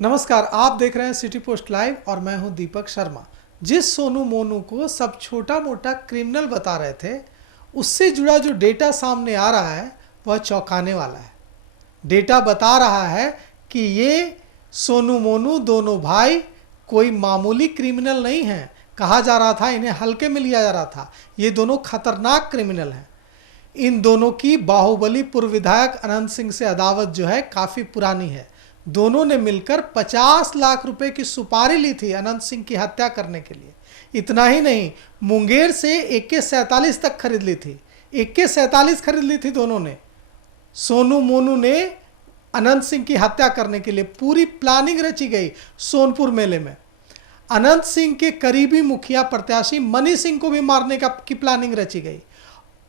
नमस्कार, आप देख रहे हैं सिटी पोस्ट लाइव और मैं हूं दीपक शर्मा। जिस सोनू मोनू को सब छोटा मोटा क्रिमिनल बता रहे थे, उससे जुड़ा जो डेटा सामने आ रहा है वह चौंकाने वाला है। डेटा बता रहा है कि ये सोनू मोनू दोनों भाई कोई मामूली क्रिमिनल नहीं हैं। कहा जा रहा था इन्हें हल्के में लिया जा रहा था, ये दोनों खतरनाक क्रिमिनल हैं। इन दोनों की बाहुबली पूर्व विधायक अनंत सिंह से अदावत जो है काफ़ी पुरानी है। दोनों ने मिलकर 50 लाख रुपए की सुपारी ली थी अनंत सिंह की हत्या करने के लिए। इतना ही नहीं, मुंगेर से AK-47 तक खरीद ली थी। AK-47 खरीद ली थी दोनों ने। सोनू मोनू ने अनंत सिंह की हत्या करने के लिए पूरी प्लानिंग रची गई। सोनपुर मेले में अनंत सिंह के करीबी मुखिया प्रत्याशी मनी सिंह को भी मारने की प्लानिंग रची गई,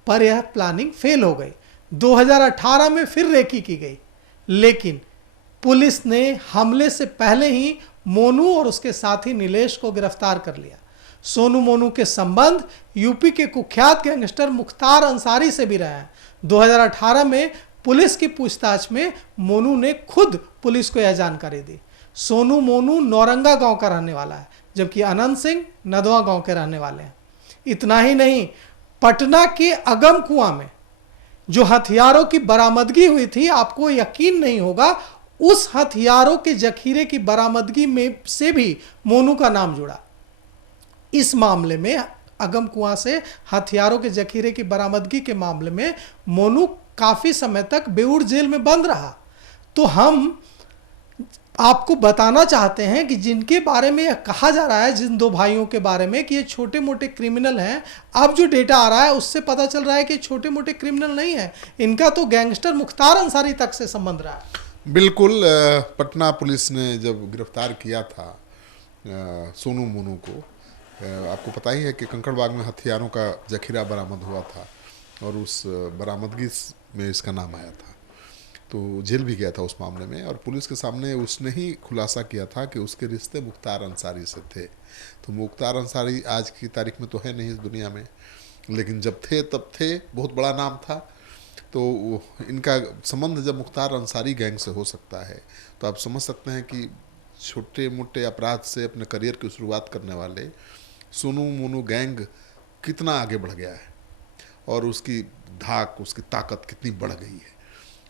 पर यह प्लानिंग फेल हो गई। 2018 में फिर रेकी की गई, लेकिन पुलिस ने हमले से पहले ही मोनू और उसके साथी नीलेश को गिरफ्तार कर लिया। सोनू मोनू के संबंध यूपी के कुख्यात गैंगस्टर मुख्तार अंसारी से भी रहे हैं। 2018 में पुलिस की पूछताछ में मोनू ने खुद पुलिस को यह जानकारी दी। सोनू मोनू नौरंगा गांव का रहने वाला है, जबकि अनंत सिंह नदवा गांव के रहने वाले हैं। इतना ही नहीं, पटना के अगम कुआं में जो हथियारों की बरामदगी हुई थी, आपको यकीन नहीं होगा, उस हथियारों के जखीरे की बरामदगी में से भी मोनू का नाम जुड़ा। इस मामले में अगम कुआं से हथियारों के जखीरे की बरामदगी के मामले में मोनू काफी समय तक बेऊर जेल में बंद रहा। तो हम आपको बताना चाहते हैं कि जिनके बारे में यह कहा जा रहा है, जिन दो भाइयों के बारे में कि ये छोटे मोटे क्रिमिनल हैं, अब जो डेटा आ रहा है उससे पता चल रहा है कि छोटे मोटे क्रिमिनल नहीं है। इनका तो गैंगस्टर मुख्तार अंसारी तक से संबंध रहा है। बिल्कुल। पटना पुलिस ने जब गिरफ्तार किया था सोनू मोनू को, आपको पता ही है कि कंकड़बाग में हथियारों का जखीरा बरामद हुआ था और उस बरामदगी में इसका नाम आया था, तो जेल भी गया था उस मामले में। और पुलिस के सामने उसने ही खुलासा किया था कि उसके रिश्ते मुख्तार अंसारी से थे। तो मुख्तार अंसारी आज की तारीख में तो है नहीं इस दुनिया में, लेकिन जब थे तब थे, बहुत बड़ा नाम था। तो इनका संबंध जब मुख्तार अंसारी गैंग से हो सकता है, तो आप समझ सकते हैं कि छोटे मोटे अपराध से अपने करियर की शुरुआत करने वाले सोनू मोनू गैंग कितना आगे बढ़ गया है और उसकी धाक, उसकी ताकत कितनी बढ़ गई है।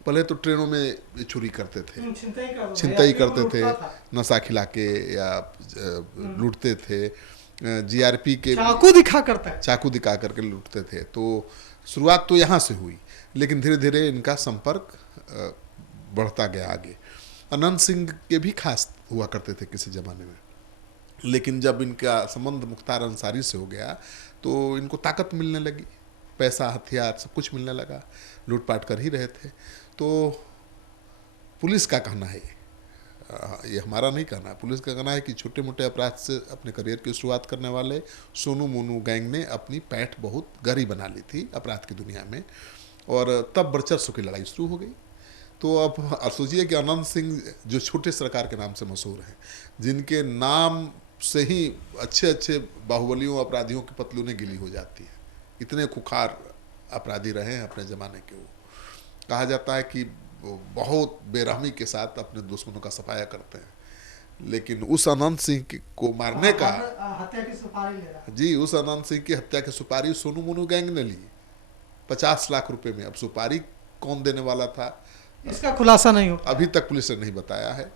पहले तो ट्रेनों में चोरी करते थे, छिनतई करते थे, नशा खिला के या लूटते थे, GRP के चाकू दिखा करके लूटते थे। तो शुरुआत तो यहाँ से हुई, लेकिन धीरे धीरे इनका संपर्क बढ़ता गया आगे। अनंत सिंह के भी खास हुआ करते थे किसी ज़माने में, लेकिन जब इनका संबंध मुख्तार अंसारी से हो गया तो इनको ताकत मिलने लगी, पैसा, हथियार, सब कुछ मिलने लगा। लूटपाट कर ही रहे थे। तो पुलिस का कहना है, ये हमारा नहीं कहना है, पुलिस का कहना है कि छोटे मोटे अपराध से अपने करियर की शुरुआत करने वाले सोनू मोनू गैंग ने अपनी पैठ बहुत गहरी बना ली थी अपराध की दुनिया में, और तब वर्चस्व की लड़ाई शुरू हो गई। तो अब सोचिए कि अनंत सिंह जो छोटे सरकार के नाम से मशहूर हैं, जिनके नाम से ही अच्छे अच्छे बाहुबलियों अपराधियों की पतलूनें गिली हो जाती है, इतने खुखार अपराधी रहे हैं अपने ज़माने के। वो कहा जाता है कि बहुत बेरहमी के साथ अपने दुश्मनों का सफाया करते हैं, लेकिन उस अनंत सिंह को मारने का हत्या की सुपारी ले रहा। जी, उस अनंत सिंह की हत्या की सुपारी सोनू मोनू गैंग ने ली 50 लाख रुपए में। अब सुपारी कौन देने वाला था, इसका खुलासा नहीं हो, अभी तक पुलिस ने नहीं बताया है।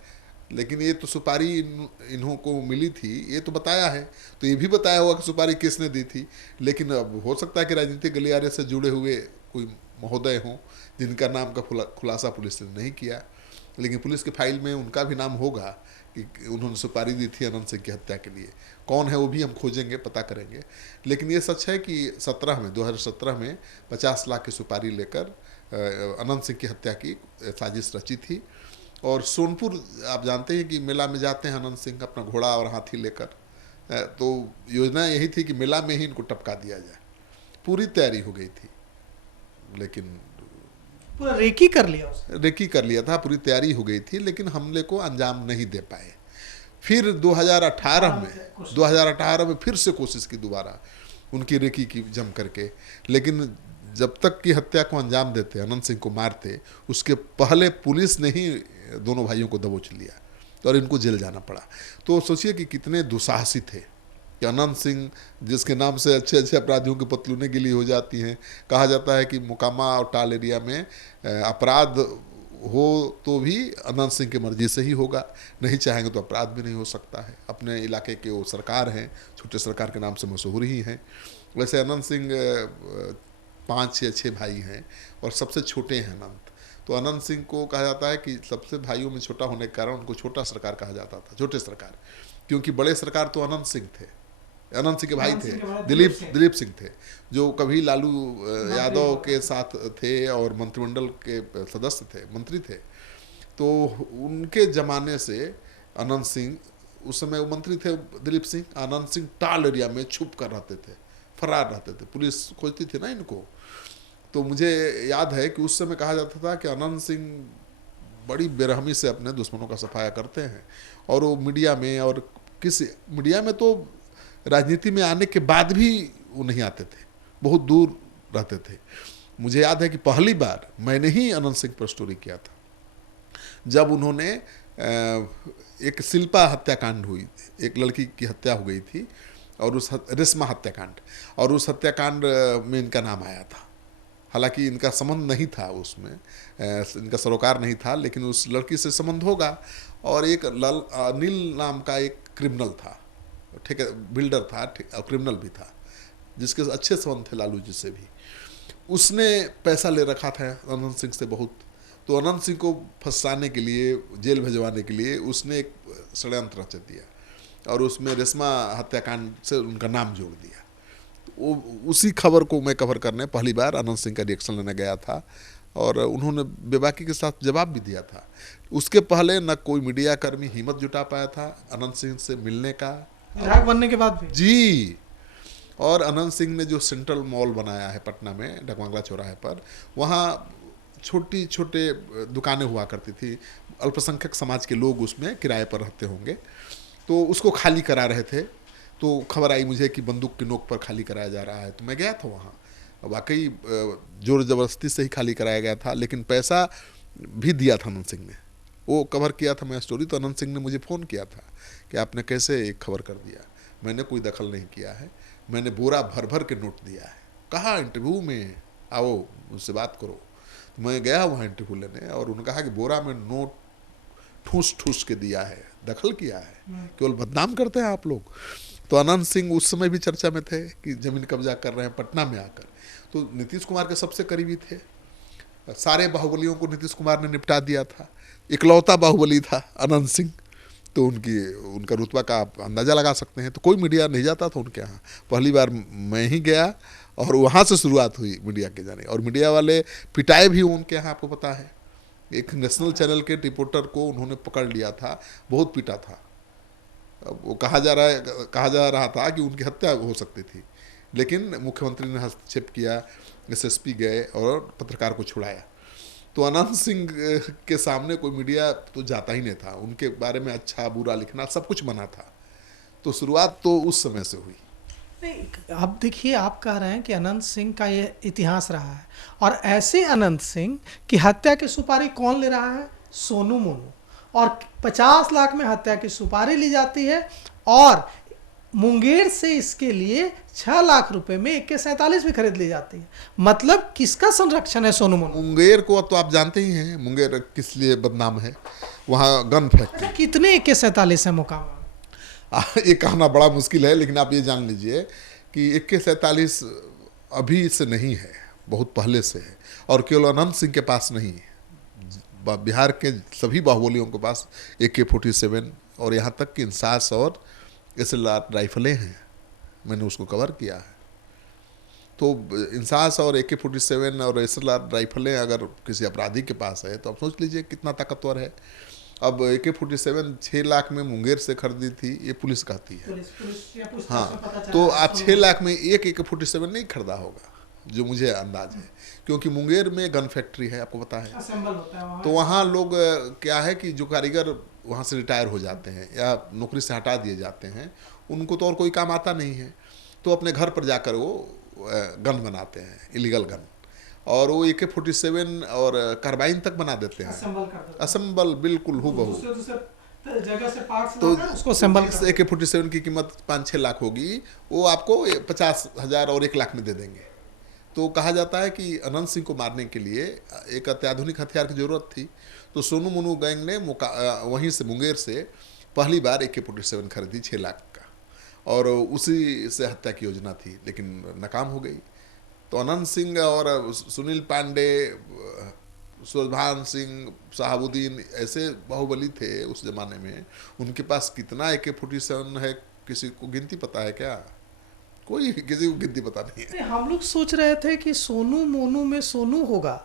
लेकिन ये तो सुपारी इन्हों को मिली थी, ये तो बताया है। तो ये भी बताया होगा कि सुपारी किसने दी थी। लेकिन अब हो सकता है कि राजनीतिक गलियारे से जुड़े हुए कोई महोदय हों जिनका नाम का खुलासा पुलिस ने नहीं किया, लेकिन पुलिस की फाइल में उनका भी नाम होगा कि उन्होंने सुपारी दी थी अनंत सिंह की हत्या के लिए। कौन है वो भी हम खोजेंगे, पता करेंगे। लेकिन ये सच है कि 2017 में 50 लाख की सुपारी लेकर अनंत सिंह की हत्या की साजिश रची थी। और सोनपुर आप जानते हैं कि मेला में जाते हैं अनंत सिंह अपना घोड़ा और हाथी लेकर, तो योजना यही थी कि मेला में ही इनको टपका दिया जाए। पूरी तैयारी हो गई थी, लेकिन पूरा रेकी कर लिया था, पूरी तैयारी हो गई थी, लेकिन हमले को अंजाम नहीं दे पाए। फिर 2018 में फिर से कोशिश की दोबारा उनकी रेकी की जम करके, लेकिन जब तक की हत्या को अंजाम देते, अनंत सिंह को मारते, उसके पहले पुलिस ने ही दोनों भाइयों को दबोच लिया। और इनको जेल जाना पड़ा। तो सोचिए कि कितने दुसाहसी थे कि अनंत सिंह, जिसके नाम से अच्छे अच्छे अपराधियों की पतलूनें गिली हो जाती हैं। कहा जाता है कि मोकामा और टाल एरिया में अपराध हो तो भी अनंत सिंह की मर्जी से ही होगा, नहीं चाहेंगे तो अपराध भी नहीं हो सकता है। अपने इलाके के वो सरकार हैं, छोटे सरकार के नाम से मशहूर ही हैं। वैसे अनंत सिंह 5 या 6 भाई हैं और सबसे छोटे हैं अनंत। तो अनंत सिंह को कहा जाता है कि सबसे भाइयों में छोटा होने के कारण उनको छोटा सरकार कहा जाता था, छोटे सरकार, क्योंकि बड़े सरकार तो अनंत सिंह थे, अनंत सिंह के भाई थे, दिलीप सिंह थे, जो कभी लालू यादव के साथ थे और मंत्रिमंडल के सदस्य थे, मंत्री थे। तो उनके ज़माने से अनंत सिंह, उस समय वो मंत्री थे दिलीप सिंह, अनंत सिंह टाल एरिया में छुप कर रहते थे, फरार रहते थे, पुलिस खोजती थी ना इनको। तो मुझे याद है कि उस समय कहा जाता था कि अनंत सिंह बड़ी बेरहमी से अपने दुश्मनों का सफाया करते हैं, और वो मीडिया में, और किसी मीडिया में तो राजनीति में आने के बाद भी वो नहीं आते थे, बहुत दूर रहते थे। मुझे याद है कि पहली बार मैंने ही अनंत सिंह पर स्टोरी किया था जब उन्होंने एक शिल्पा हत्याकांड हुई, एक लड़की की हत्या हो गई थी, और उस रेशमा हत्याकांड, और उस हत्याकांड में इनका नाम आया था। हालांकि इनका संबंध नहीं था उसमें, इनका सरोकार नहीं था, लेकिन उस लड़की से संबंध होगा। और एक अनिल नाम का एक क्रिमिनल था, ठीक है, बिल्डर था और क्रिमिनल भी था, जिसके अच्छे संबंध थे लालू जी से भी। उसने पैसा ले रखा था अनंत सिंह से बहुत। तो अनंत सिंह को फंसाने के लिए, जेल भिजवाने के लिए उसने एक षड्यंत्र रच दिया और उसमें रेशमा हत्याकांड से उनका नाम जोड़ दिया। वो उसी खबर को मैं कवर करने पहली बार अनंत सिंह का रिएक्शन लेने गया था, और उन्होंने बेबाकी के साथ जवाब भी दिया था। उसके पहले न कोई मीडिया कर्मी हिम्मत जुटा पाया था अनंत सिंह से मिलने का, विधायक बनने के बाद भी जी। और अनंत सिंह ने जो सेंट्रल मॉल बनाया है पटना में डकवांगला चौराहे पर, वहाँ छोटी छोटे दुकानें हुआ करती थी, अल्पसंख्यक समाज के लोग उसमें किराए पर रहते होंगे, तो उसको खाली करा रहे थे। तो खबर आई मुझे कि बंदूक की नोक पर खाली कराया जा रहा है, तो मैं गया था वहाँ। वाकई जोर ज़बरदस्ती से ही खाली कराया गया था, लेकिन पैसा भी दिया था अनंत सिंह ने। वो कवर किया था मैं स्टोरी, तो अनंत सिंह ने मुझे फ़ोन किया था कि आपने कैसे एक खबर कर दिया। मैंने कोई दखल नहीं किया है, मैंने बोरा भर भर के नोट दिया है। कहा इंटरव्यू में आओ मुझसे बात करो। तो मैं गया वहाँ इंटरव्यू लेने, और उन्होंने कहा कि बोरा में नोट ठूस ठूस के दिया है, दखल किया है, केवल बदनाम करते हैं आप लोग। तो अनंत सिंह उस समय भी चर्चा में थे कि जमीन कब्जा कर रहे हैं पटना में आकर। तो नीतीश कुमार के सबसे करीबी थे, सारे बाहुबलियों को नीतीश कुमार ने निपटा दिया था, इकलौता बाहुबली था अनंत सिंह। तो उनका रुतबा का आप अंदाज़ा लगा सकते हैं। तो कोई मीडिया नहीं जाता था उनके यहाँ। पहली बार मैं ही गया, और वहाँ से शुरुआत हुई मीडिया के जाने। और मीडिया वाले पिटाए भी उनके यहाँ, आपको पता है। एक नेशनल चैनल के रिपोर्टर को उन्होंने पकड़ लिया था, बहुत पीटा था। वो कहा जा रहा था कि उनकी हत्या हो सकती थी, लेकिन मुख्यमंत्री ने हस्तक्षेप किया, एसएसपी गए और पत्रकार को छुड़ाया। तो अनंत सिंह के सामने कोई मीडिया तो जाता ही नहीं था, उनके बारे में अच्छा बुरा लिखना सब कुछ मना था। तो शुरुआत तो उस समय से हुई। नहीं, अब देखिए, आप कह रहे हैं कि अनंत सिंह का ये इतिहास रहा है, और ऐसे अनंत सिंह की हत्या की सुपारी कौन ले रहा है? सोनू मोनू। और 50 लाख में हत्या की सुपारी ली जाती है, और मुंगेर से इसके लिए 6 लाख रुपए में AK-47 भी खरीद ली जाती है। मतलब किसका संरक्षण है सोनू मोनू? मुंगेर को तो आप जानते ही हैं, मुंगेर किस लिए बदनाम है, वहाँ गन फैक्ट्री। कितने AK-47 है मुकामा? ये कहना बड़ा मुश्किल है, लेकिन आप ये जान लीजिए कि AK-47 अभी से नहीं है, बहुत पहले से है। और केवल अनंत सिंह के पास नहीं है, बिहार के सभी बाहुबलियों के पास AK-47 और यहाँ तक कि इंसास और SLR राइफलें हैं। मैंने उसको कवर किया है। तो इंसास और AK-47 और SLR राइफलें अगर किसी अपराधी के पास है, तो आप सोच लीजिए कितना ताकतवर है। अब AK-47 6 लाख में मुंगेर से खरीदी थी, ये पुलिस कहती है। हाँ, तो आप 6 लाख में एक AK-47 नहीं खरीदा होगा, जो मुझे अंदाज है, क्योंकि मुंगेर में गन फैक्ट्री है, आपको पता है। असेंबल होता है वहाँ। तो वहाँ लोग क्या है कि जो कारीगर वहाँ से रिटायर हो जाते हैं या नौकरी से हटा दिए जाते हैं, उनको तो और कोई काम आता नहीं है, तो अपने घर पर जाकर वो गन बनाते हैं, इलीगल गन। और वो AK-47 और कार्बाइन तक बना देते हैं, असेंबल बिल्कुल हूबहू। जगह से पार्ट्स तो लाकर उसको असेंबल इस AK-47 की कीमत 5-6 लाख होगी, वो आपको 50,000 और 1 लाख में दे देंगे। तो कहा जाता है कि अनंत सिंह को मारने के लिए एक अत्याधुनिक हथियार की जरूरत थी, तो सोनू मोनू गैंग ने वहीं से मुंगेर से पहली बार AK-47 खरीदी 6 लाख का, और उसी से हत्या की योजना थी, लेकिन नाकाम हो गई। तो अनंत सिंह और सुनील पांडे, सुभान सिंह, शहाबुद्दीन ऐसे बाहुबली थे उस जमाने में। उनके पास कितना AK-47 है, किसी को गिनती पता है क्या? कोई किसी को गिनती पता नहीं है। हम लोग सोच रहे थे कि सोनू मोनू में सोनू होगा,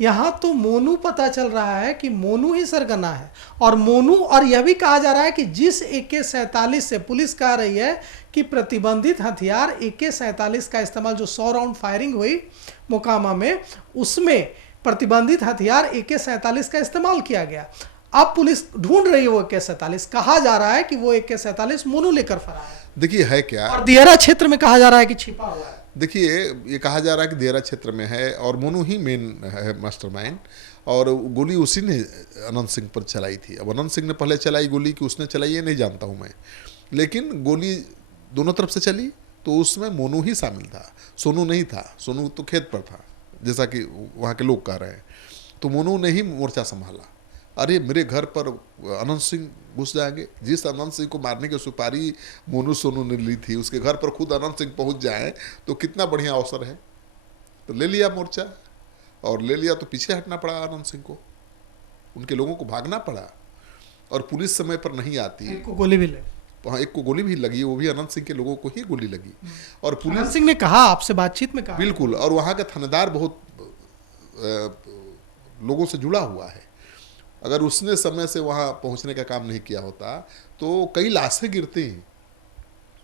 यहाँ तो मोनू पता चल रहा है कि मोनू ही सरगना है। और मोनू, और यह भी कहा जा रहा है कि जिस AK-47 से पुलिस कह रही है कि प्रतिबंधित हथियार AK-47 का इस्तेमाल, जो 100 राउंड फायरिंग हुई मोकामा में, उसमें प्रतिबंधित हथियार AK-47 का इस्तेमाल किया गया। अब पुलिस ढूंढ रही है वो AK-47। कहा जा रहा है कि वो AK-47 मोनू लेकर फरार है। देखिए है क्या, और दियरा क्षेत्र में कहा जा रहा है कि छिपा हुआ है। देखिए ये कहा जा रहा है कि दियरा क्षेत्र में है, और मोनू ही मेन है मास्टरमाइंड, और गोली उसी ने अनंत सिंह पर चलाई थी। अब अनंत सिंह ने पहले चलाई गोली कि उसने चलाई है नहीं जानता हूँ मैं, लेकिन गोली दोनों तरफ से चली, तो उसमें मोनू ही शामिल था, सोनू नहीं था। सोनू तो खेत पर था, जैसा कि वहाँ के लोग कह रहे हैं। तो मोनू ने ही मोर्चा संभाला। अरे मेरे घर पर अनंत सिंह घुस जाएंगे, जिस अनंत सिंह को मारने की सुपारी मोनू सोनू ने ली थी, उसके घर पर खुद अनंत सिंह पहुंच जाए तो कितना बढ़िया अवसर है। तो ले लिया मोर्चा, और ले लिया तो पीछे हटना पड़ा अनंत सिंह को, उनके लोगों को भागना पड़ा, और पुलिस समय पर नहीं आती। एक को गोली भी लगी। वहाँ एक को गोली भी लगी, वो भी अनंत सिंह के लोगों को ही गोली लगी। और अनंत पुलिस सिंह ने कहा, आपसे बातचीत में कहा, बिल्कुल, और वहाँ का थानेदार बहुत लोगों से जुड़ा हुआ है। अगर उसने समय से वहाँ पहुँचने का काम नहीं किया होता तो कई लाशें गिरती हैं।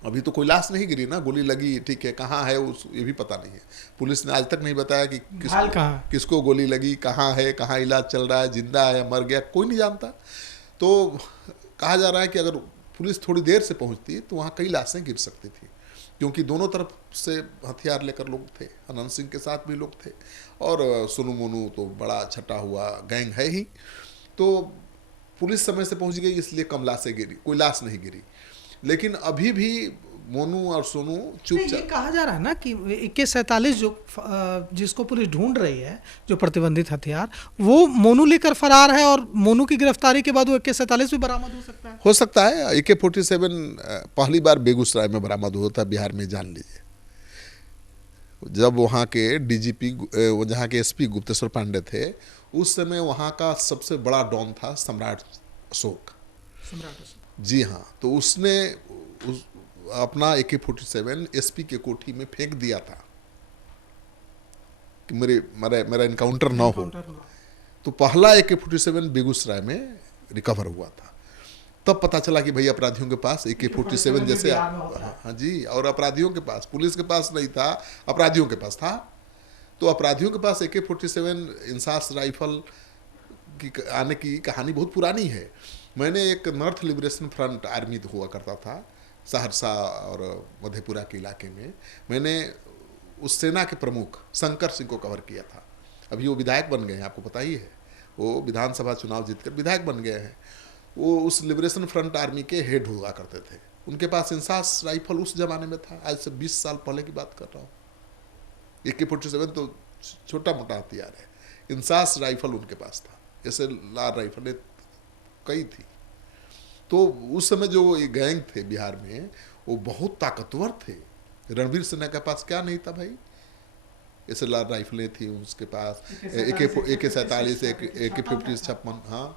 अभी तो कोई लाश नहीं गिरी ना, गोली लगी, ठीक है, कहाँ है उस ये भी पता नहीं है। पुलिस ने आज तक नहीं बताया कि किसको गोली लगी, कहाँ है, कहाँ इलाज चल रहा है, जिंदा है, मर गया, कोई नहीं जानता। तो कहा जा रहा है कि अगर पुलिस थोड़ी देर से पहुँचती तो वहाँ कई लाशें गिर सकती थी, क्योंकि दोनों तरफ से हथियार लेकर लोग थे। अनंत सिंह के साथ भी लोग थे, और सोनू मोनू तो बड़ा छटा हुआ गैंग है ही। तो पुलिस समय से पहुंच गई, इसलिए कम लाशें गिरी, कोई लाश नहीं गिरी। लेकिन अभी भी मोनू और सोनू चुपचाप। ये कहा जा रहा है ना कि AK-47 जो जिसको पुलिस ढूंढ रही है, जो प्रतिबंधित हथियार, वो मोनू लेकर फरार है, और मोनू की गिरफ्तारी के बाद वो AK-47 भी बरामद हो सकता है। हो सकता है। AK-47 पहली बार बेगूसराय में बरामद हुआ था, बिहार में, जान लीजिए। जब वहाँ के DGP, जहाँ के SP गुप्तेश्वर पांडे थे, उस समय वहाँ का सबसे बड़ा डॉन था सम्राट अशोक। जी हाँ, तो उसने अपना AK-47 SP के कोठी में फेंक दिया था कि मेरा इनकाउंटर ना हो। तो पहला AK-47 बेगूसराय में रिकवर हुआ था। तब पता चला कि भाई अपराधियों के पास AK-47 जैसे, हाँ जी, और अपराधियों के पास, पुलिस के पास नहीं था, अपराधियों के पास था। तो अपराधियों के पास AK-47 इंसास राइफल की आने की कहानी बहुत पुरानी है। मैंने एक नॉर्थ लिबरेशन फ्रंट आर्मी हुआ करता था सहरसा और मधेपुरा के इलाके में, मैंने उस सेना के प्रमुख शंकर सिंह को कवर किया था। अभी वो विधायक बन गए हैं, आपको पता ही है, वो विधानसभा चुनाव जीतकर विधायक बन गए हैं। वो उस लिबरेशन फ्रंट आर्मी के हेड हुआ करते थे। उनके पास इंसास राइफल उस जमाने में था, आज से 20 साल पहले की बात कर रहा हूँ। AK-47 तो छोटा मोटा हथियार है, इंसास राइफल उनके पास था, जैसे लाल राइफलें कई थी। तो उस समय जो ये गैंग थे बिहार में, वो बहुत ताकतवर थे। रणवीर सिन्हा के पास क्या नहीं था भाई, ऐसे लाल राइफलें थी उसके पास, AK-47, AK-56। हाँ,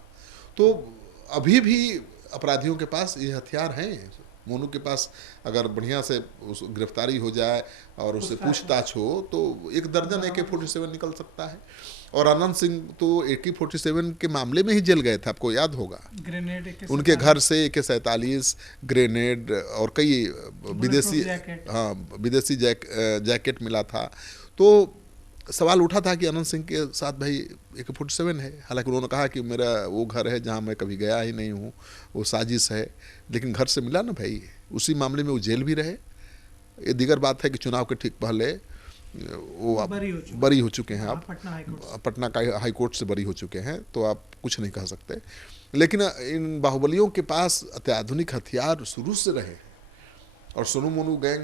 तो अभी भी अपराधियों के पास ये हथियार हैं। मोनू के पास अगर बढ़िया से उस गिरफ्तारी हो जाए और उससे पूछताछ हो तो 1 दर्जन AK-47 निकल सकता है। और अनंत सिंह तो AK-47 के मामले में ही जेल गए थे, आपको याद होगा। ग्रेनेड उनके घर से AK-47 ग्रेनेड और कई विदेशी जैकेट मिला था। तो सवाल उठा था कि अनंत सिंह के साथ भाई AK-47 है। हालांकि उन्होंने कहा कि मेरा वो घर है जहाँ मैं कभी गया ही नहीं हूँ, वो साजिश है, लेकिन घर से मिला ना भाई। उसी मामले में वो जेल भी रहे। ये दीगर बात है कि चुनाव के ठीक पहले वो आप बरी हो चुके बरी हो चुके हैं, आप पटना हाईकोर्ट से। पटना का हाई कोर्ट से बरी हो चुके हैं, तो आप कुछ नहीं कह सकते। लेकिन इन बाहुबलियों के पास अत्याधुनिक हथियार शुरू से रहे हैं, और सोनू मोनू गैंग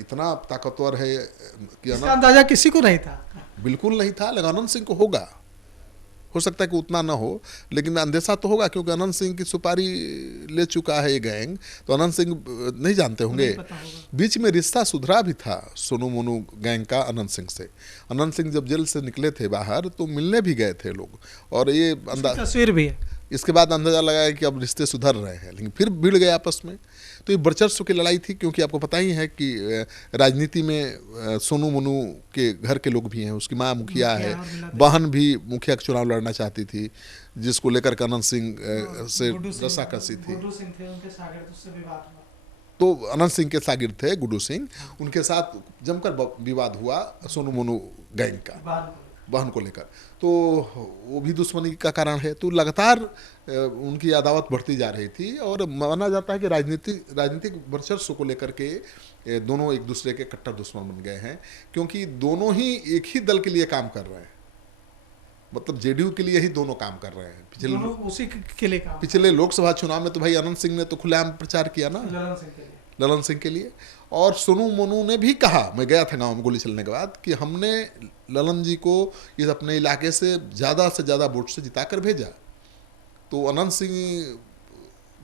इतना ताकतवर है कि इसका अंदाजा किसी को नहीं था। बिल्कुल नहीं था, लेकिन अनंत सिंह को होगा। हो सकता है कि उतना ना हो, लेकिन अंदेशा तो होगा, क्योंकि अनंत सिंह की सुपारी ले चुका है ये गैंग, तो अनंत सिंह नहीं जानते होंगे। नहीं पता होगा। बीच में रिश्ता सुधरा भी था सोनू मोनू गैंग का अनंत सिंह से। अनंत सिंह जब जेल से निकले थे बाहर, तो मिलने भी गए थे लोग, और ये उसकी तस्वीर भी है। इसके बाद अंदाजा लगाया कि अब रिश्ते सुधर रहे हैं, लेकिन फिर भिड़ गए आपस में। तो ये वर्चस्व की लड़ाई थी, क्योंकि आपको पता ही है कि राजनीति में सोनू मोनू के घर के लोग भी हैं। उसकी माँ मुखिया है, बहन भी मुखिया का चुनाव लड़ना चाहती थी, जिसको लेकर के अनंत सिंह से रस्साकसी थी। गुड्डू सिंह थे उनके शागिर्द, उससे विवाद हुआ। तो अनंत सिंह के शागिर्द थे गुड्डू सिंह, उनके साथ जमकर विवाद हुआ सोनू मोनू गैंग का, बहन को लेकर। तो वो भी दुश्मनी का कारण है। तो लगातार उनकी अदावत बढ़ती जा रही थी, और माना जाता है कि राजनीतिक वर्चस्व को लेकर के दोनों एक दूसरे के कट्टर दुश्मन बन गए हैं, क्योंकि दोनों ही एक ही दल के लिए काम कर रहे हैं। मतलब जेडीयू के लिए ही दोनों काम कर रहे हैं। दोनों उसी के लिए काम। पिछले लोकसभा चुनाव में तो भाई अनंत सिंह ने तो खुलेआम प्रचार किया ना, ललन सिंह के लिए। और सोनू मोनू ने भी कहा, मैं गया था गांव में गोली चलने के बाद, कि हमने ललन जी को इस अपने इलाके से ज़्यादा वोट से जिता कर भेजा। तो अनंत सिंह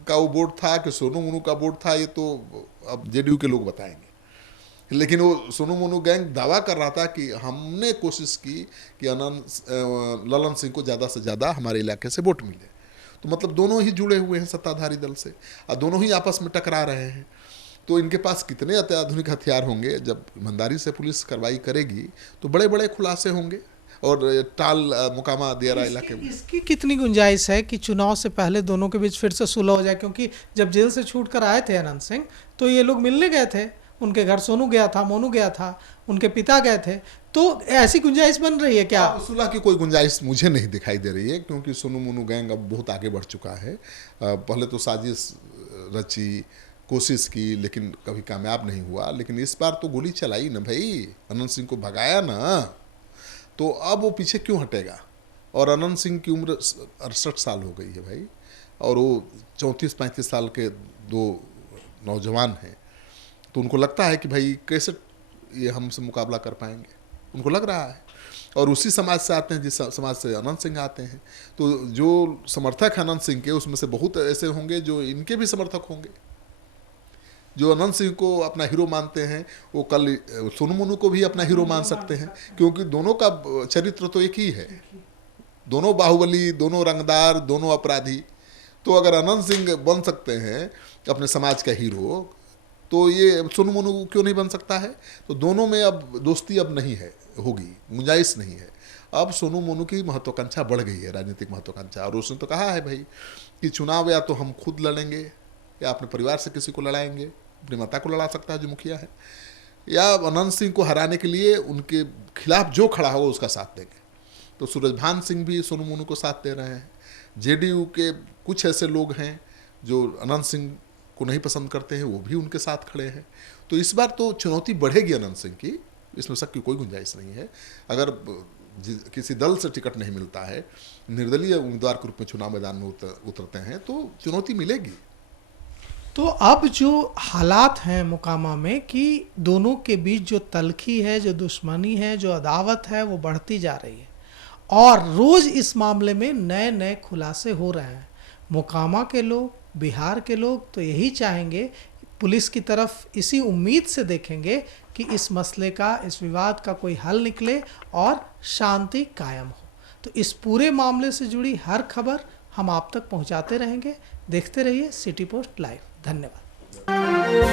का वो वोट था कि सोनू मोनू का वोट था, ये तो अब जेडीयू के लोग बताएंगे। लेकिन वो सोनू मोनू गैंग दावा कर रहा था कि हमने कोशिश की कि ललन सिंह को ज़्यादा से ज़्यादा हमारे इलाके से वोट मिले। तो मतलब दोनों ही जुड़े हुए हैं सत्ताधारी दल से, और दोनों ही आपस में टकरा रहे हैं। तो इनके पास कितने अत्याधुनिक हथियार होंगे। जब ईमानदारी से पुलिस कार्रवाई करेगी तो बड़े बड़े खुलासे होंगे, और टाल मुकामा दियारा इलाके में। इसकी कितनी गुंजाइश है कि चुनाव से पहले दोनों के बीच फिर से सुलह हो जाए? क्योंकि जब जेल से छूट कर आए थे अनंत सिंह, तो ये लोग मिलने गए थे, उनके घर सोनू गया था, मोनू गया था, उनके पिता गए थे। तो ऐसी गुंजाइश बन रही है क्या? सुलह की कोई गुंजाइश मुझे नहीं दिखाई दे रही है, क्योंकि सोनू मोनू गैंग अब बहुत आगे बढ़ चुका है। पहले तो साजिश रची, कोशिश की, लेकिन कभी कामयाब नहीं हुआ। लेकिन इस बार तो गोली चलाई ना भाई, अनंत सिंह को भगाया ना, तो अब वो पीछे क्यों हटेगा? और अनंत सिंह की उम्र 68 साल हो गई है भाई, और वो 34-35 साल के दो नौजवान हैं। तो उनको लगता है कि भाई कैसे ये हमसे मुकाबला कर पाएंगे, उनको लग रहा है। और उसी समाज से आते हैं जिस समाज से अनंत सिंह आते हैं। तो जो समर्थक हैं अनंत सिंह के, उसमें से बहुत ऐसे होंगे जो इनके भी समर्थक होंगे। जो अनंत सिंह को अपना हीरो मानते हैं, वो कल सोनू मोनू को भी अपना हीरो मान सकते हैं, क्योंकि दोनों का चरित्र तो एक ही है। दोनों बाहुबली, दोनों रंगदार, दोनों अपराधी। तो अगर अनंत सिंह बन सकते हैं अपने समाज का हीरो, तो ये सोनू मोनू क्यों नहीं बन सकता है? तो दोनों में अब दोस्ती अब नहीं है, होगी, गुंजाइश नहीं है। अब सोनू मोनू की महत्वाकांक्षा बढ़ गई है, राजनीतिक महत्वाकांक्षा। और उसने तो कहा है भाई कि चुनाव या तो हम खुद लड़ेंगे, या अपने परिवार से किसी को लड़ाएंगे, अपनी माता को लड़ा सकता है जो मुखिया है, या अनंत सिंह को हराने के लिए उनके खिलाफ जो खड़ा होगा उसका साथ देंगे। तो सूरजभान सिंह भी सोनू मोनू को साथ दे रहे हैं। जेडीयू के कुछ ऐसे लोग हैं जो अनंत सिंह को नहीं पसंद करते हैं, वो भी उनके साथ खड़े हैं। तो इस बार तो चुनौती बढ़ेगी अनंत सिंह की, इसमें शक की कोई गुंजाइश नहीं है। अगर किसी दल से टिकट नहीं मिलता है, निर्दलीय उम्मीदवार के रूप में चुनाव मैदान में उतरते हैं, तो चुनौती मिलेगी। तो अब जो हालात हैं मोकामा में, कि दोनों के बीच जो तलखी है, जो दुश्मनी है, जो अदावत है, वो बढ़ती जा रही है, और रोज इस मामले में नए नए खुलासे हो रहे हैं। मोकामा के लोग, बिहार के लोग तो यही चाहेंगे, पुलिस की तरफ इसी उम्मीद से देखेंगे कि इस मसले का, इस विवाद का कोई हल निकले और शांति कायम हो। तो इस पूरे मामले से जुड़ी हर खबर हम आप तक पहुंचाते रहेंगे। देखते रहिए सिटी पोस्ट लाइव। धन्यवाद।